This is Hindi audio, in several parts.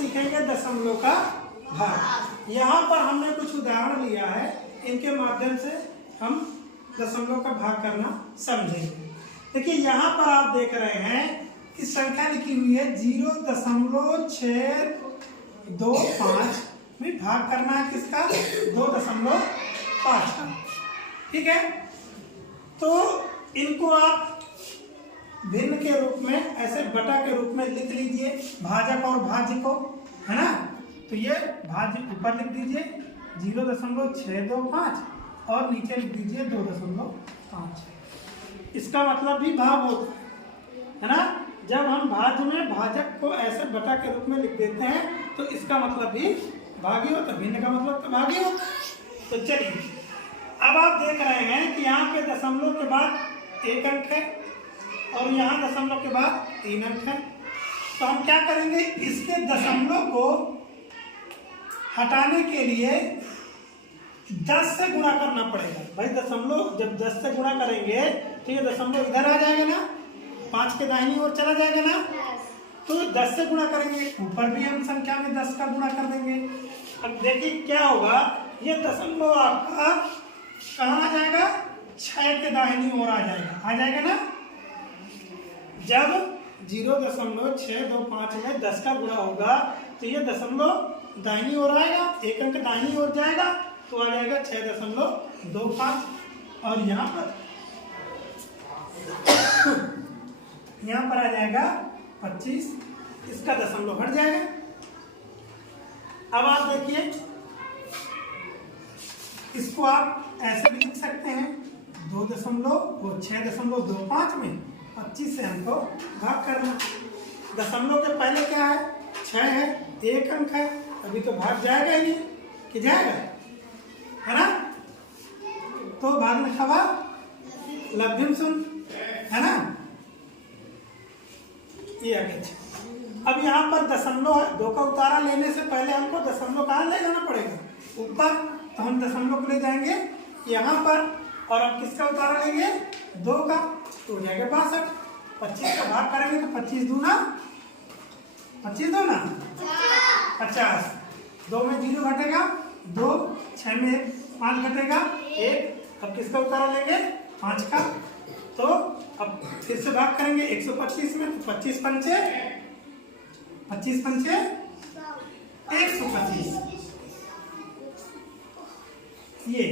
सीखेंगे दशमलव का भाग। यहाँ पर हमने कुछ उदाहरण लिया है, इनके माध्यम से हम दशमलव का भाग करना समझेंगे। देखिए यहाँ पर आप देख रहे हैं कि संख्या लिखी हुई है 0.625 में भाग करना है किसका, 2.5 का। ठीक है, तो इनको आप भिन्न के रूप में ऐसे बटा के रूप में लिख लीजिए, भाजक और भाज्य को, है ना। तो ये भाज्य ऊपर लिख दीजिए 0.625 और नीचे लिख दीजिए 2.5। इसका मतलब भी भाग होता है ना। जब हम भाज्य में भाजक को ऐसे बटा के रूप में लिख देते हैं तो इसका मतलब भी भागी होता है, भिन्न का मतलब तो भागी होता है। तो चलिए अब आप देख रहे हैं कि यहाँ पे दशमलव के बाद 1 अंक है और यहाँ दशमलव के बाद 3 अंक है। तो हम क्या करेंगे, इसके दशमलव को हटाने के लिए 10 से गुणा करना पड़ेगा। भाई दशमलव जब 10 से गुणा करेंगे तो ये दशमलव इधर आ जाएगा ना, 5 के दाहिनी ओर चला जाएगा ना। तो 10 से गुणा करेंगे, ऊपर भी हम संख्या में 10 का गुणा कर देंगे। अब देखिए क्या होगा, ये दशमलव आपका कहाँ आ जाएगा, 6 के दाहिनी ओर आ जाएगा ना। जब 0.625 में 10 का गुणा होगा तो ये दशमलव दाहिनी ओर आएगा, 1 अंक दाहिनी ओर जाएगा तो आ जाएगा 6.25 और यहाँ पर आ जाएगा 25, इसका दशमलव हट जाएगा। अब आप देखिए इसको आप ऐसे भी लिख सकते हैं 6.25 में 25 से हमको भाग करना। दशमलव के पहले क्या है, 6 है, 1 अंक है, अभी तो भाग जाएगा ही नहीं कि जाएगा, है ना। तो भाग में खबा लब्धिम सुन, है ना। ये आगे अब यहाँ पर दशमलव है, 2 का उतारा लेने से पहले हमको दशमलव कहाँ ले जाना पड़ेगा, ऊपर। तो हम दशमलव को ले जाएंगे यहाँ पर और अब किसका उतारा लेंगे, 2 का, तो हो जाएगा 62। 25 का भाग करेंगे तो 25 दूना 50, 2 में 0 घटेगा 2, 6 में 5 घटेगा 1। अब किसका उतारा लेंगे, 5 का। तो अब फिर से भाग करेंगे 125 में, तो 25 पंचे 125। ये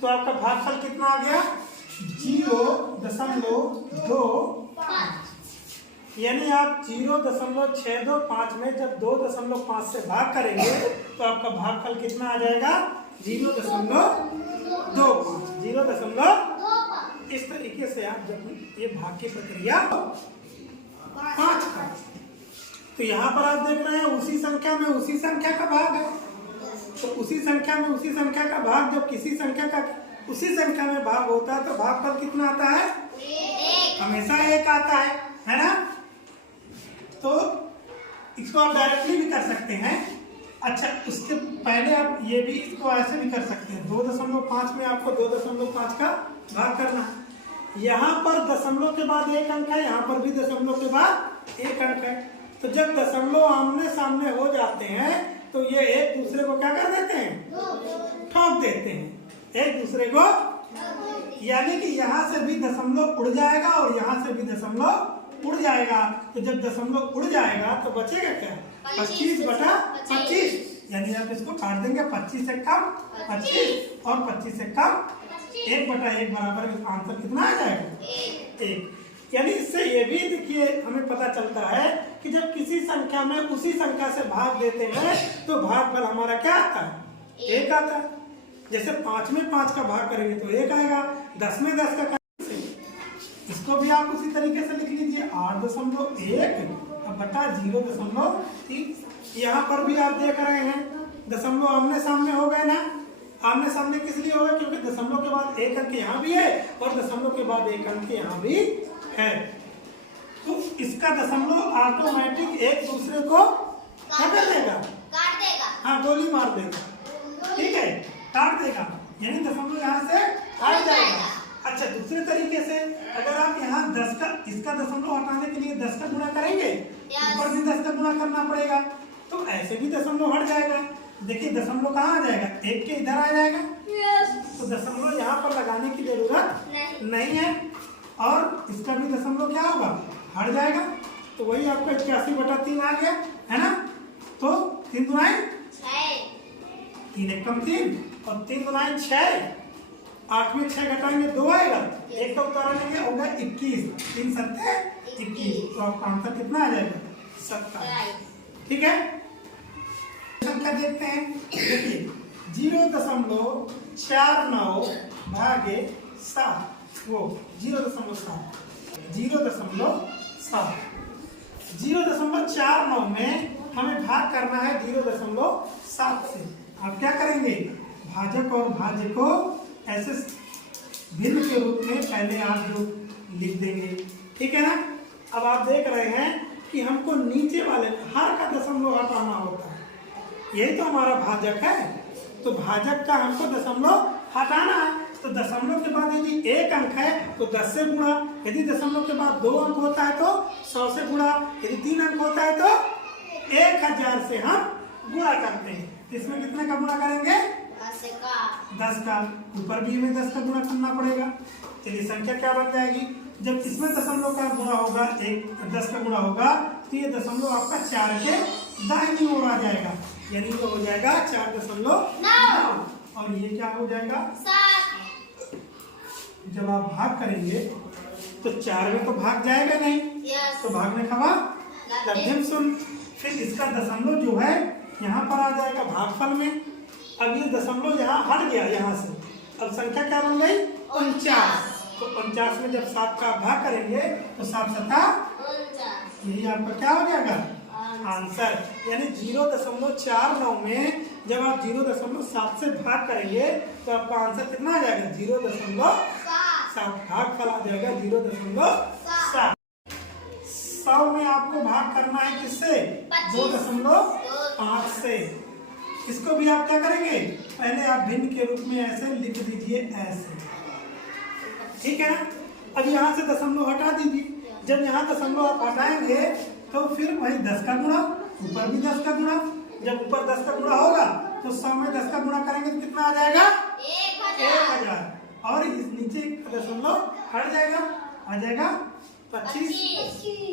तो आपका भागफल कितना आ गया, 0.25। यानी आप 0.625 में जब 2.5 से भाग करेंगे तो आपका भागफल कितना आ जाएगा, 0.25। इस तरीके से आप जब ये भाग की प्रक्रिया 5 का, तो यहाँ पर आप देख रहे हैं उसी संख्या में उसी संख्या का भाग है। तो उसी संख्या में उसी संख्या का भाग, जब किसी संख्या का उसी संख्या में भाग होता है तो भागफल कितना आता है, हमेशा 1 आता है ना। तो इसको आप डायरेक्टली भी कर सकते हैं। अच्छा, उसके पहले आप ये भी इसको ऐसे भी कर सकते हैं, 2.5 में आपको 2.5 का भाग करना। यहाँ पर दशमलव के बाद 1 अंक है, यहाँ पर भी दशमलव के बाद 1 अंक है। तो जब दशमलव आमने सामने हो जाते हैं तो ये एक दूसरे को क्या कर देते हैं, ठोक देते हैं एक दूसरे को। यानी कि यहाँ से भी दशमलव उड़ जाएगा और यहाँ से भी दशमलव उड़ जाएगा। तो जब दशमलव उड़ जाएगा तो बचेगा क्या, 25/25। यानी आप इसको काट देंगे, 25 से कम 25 और 25 से कम 1/1 बराबर आंसर कितना आ जाएगा, 1। यानी इससे ये भी देखिए हमें पता चलता है कि जब किसी संख्या में उसी संख्या से भाग देते हैं तो भागफल हमारा क्या आता है, 1 आता है। जैसे 5 में 5 का भाग करेंगे तो 1 आएगा, 10 में 10 का करेंगे, इसको भी आप उसी तरीके से लिख लीजिए 8.1 बटा 0.3। यहाँ पर भी आप देख रहे हैं दशमलव आमने सामने हो गए ना। आमने सामने किस लिए हो गए, क्योंकि दशमलव के बाद 1 अंक यहाँ भी है और दशमलव के बाद 1 अंक यहाँ भी है। तो इसका दशमलव ऑटोमेटिक एक दूसरे को क्या कर देगा, काट देगा। हाँ, गोली मार देगा, ठीक है, काट देगा। यानी दशमलव यहाँ से हट जाएगा। अच्छा, दूसरे तरीके से अगर आप यहाँ 10 का, इसका दशमलव हटाने के लिए 10 का गुणा करेंगे, ऊपर भी 10 का गुणा करना पड़ेगा। तो ऐसे ऐसे भी दशमलव हट जाएगा। देखिए दशमलव कहाँ आ जाएगा, एक के इधर आ जाएगा। तो दशमलव यहाँ पर लगाने की जरूरत नहीं है। और इसका भी दशमलव क्या होगा, हट जाएगा। तो वही आपका 81/3 आ गया, है ना। तो 3 दूनाई 3 एकम 3 और 3 दूनाई 6। 8 में 6 घटाएंगे 2 आएगा, एक का उत्तर आएंगे होगा 21। 3 सत्ते 21। तो आपका आंसर कितना आ जाएगा, 27। ठीक है, संख्या देखते हैं। देखिए 0.49 भागे 7, वो 0.7 0.49 में हमें भाग करना है 0.7 से। आप क्या करेंगे, भाजक और भाज्य को ऐसे भिन्न के रूप में पहले आप जो लिख देंगे, ठीक है ना। अब आप देख रहे हैं कि हमको नीचे वाले हर का दशमलव हटाना होता है, यही तो हमारा भाजक है। तो भाजक का हमको दशमलव हटाना है। तो दशमलव के बाद यदि एक अंक है तो 10 से गुणा, यदि दशमलव के बाद 2 अंक होता है तो 100 से गुणा, यदि 3 अंक होता है तो 1000 से हम गुणा करते हैं। इसमें कितने का गुणा करेंगे, 10 का। ऊपर भी हमें 10 का गुणा करना पड़ेगा। चलिए संख्या क्या बन जाएगी, जब इसमें दशमलव का गुणा होगा, 10 का गुणा होगा, तो ये दशमलव आपका 4 के दाहिनी ओर आ जाएगा, यानी ये हो जाएगा 4.9। और ये क्या हो जाएगा 7। जब आप भाग करेंगे तो 4 में तो भाग जाएगा नहीं, तो भागने का मध्यम शून्य। फिर इसका दशमलव जो है यहाँ पर आ जाएगा भागफल में। अब ये दशमलव यहाँ हट गया यहाँ से, अब संख्या क्या बन गई, 49। तो 49 में जब 7 का भाग करेंगे तो 7 सत्ता 49, यही आपका क्या हो जाएगा आंसर। यानी 0.49 में जब आप 0.7 से भाग करेंगे तो आपका आंसर कितना आ जाएगा, 0.7। भागफल आ जाएगा 0.7। 100 में आपको भाग करना है किससे, 2.5 से। इसको भी आप क्या करेंगे, पहले आप भिन्न के रूप में ऐसे लिख दीजिए, ऐसे, ठीक है ना। अब यहाँ से दशमलव हटा दीजिए। जब यहाँ दशमलव आप हटाएंगे तो फिर वही 10 का गुणा, ऊपर भी 10 का गुणा। जब ऊपर 10 का गुणा होगा तो 100 में 10 का गुणा करेंगे तो कितना आ जाएगा, 1000। और इस नीचे दशमलव हट जाएगा, आ जाएगा 25।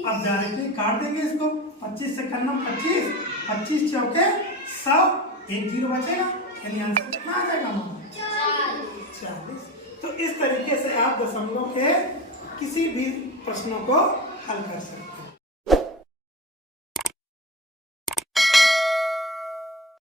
अब डायरेक्टली काट देंगे इसको, 25 से करना 25, 25 चौके 100, एक 0 बचेगा, यानी आंसर कितना आ जाएगा हमारा 40। तो इस तरीके से आप दशमलव के किसी भी प्रश्नों को हल कर सकते हैं।